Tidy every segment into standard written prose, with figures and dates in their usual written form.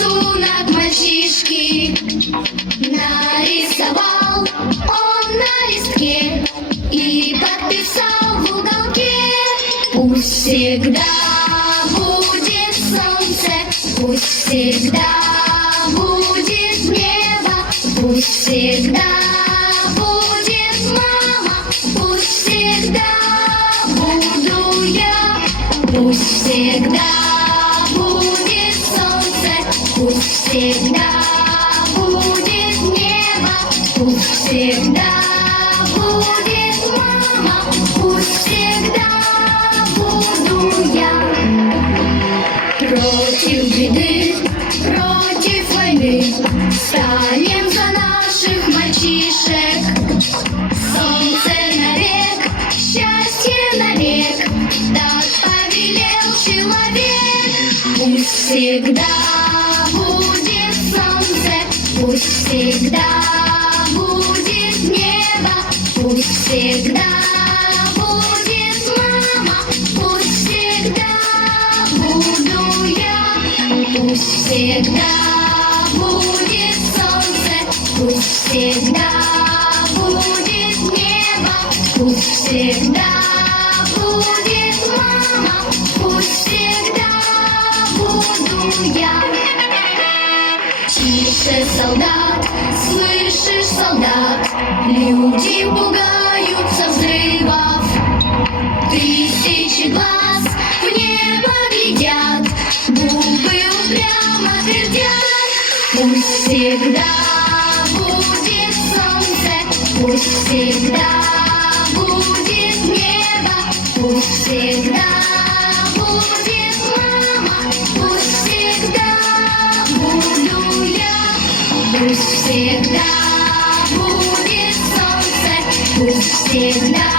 рисунок мальчишки нарисовал он на листке и подписал в уголке. Пусть всегда будет солнце, пусть всегда будет небо, пусть всегда будет мама, пусть всегда буду я, пусть всегда будет солнце, пусть всегда будет небо, пусть всегда будет мама, пусть всегда буду я. Против беды, против войны станем за наших мальчишек. Солнце навек, счастье навек, так повелел человек. Пусть всегда будет солнце, пусть всегда будет небо, пусть всегда будет мама, пусть всегда буду я, пусть всегда будет солнце, пусть всегда будет небо, пусть всегда будет мама, пусть всегда буду я. Тише, солдат, слышишь, солдат, люди пугаются взрывов. Тысячи глаз в небо глядят, губы упрямо твердят. Пусть всегда будет солнце, пусть всегда будет небо, пусть всегда будет мама, пусть всегда буду я, пусть всегда будет солнце, пусть всегда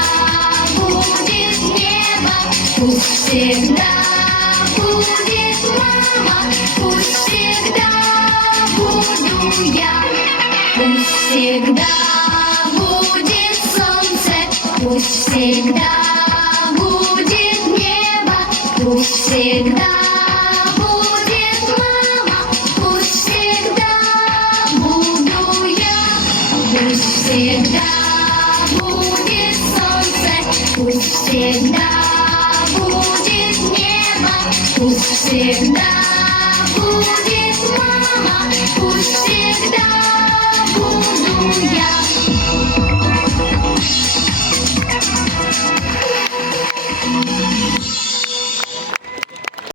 будет небо, пусть всегда будет мама, пусть всегда буду я, пусть всегда будет солнце, пусть всегда будет небо, пусть всегда будет мама, пусть всегда буду я, пусть всегда будет солнце, пусть всегда будет небо, пусть всегда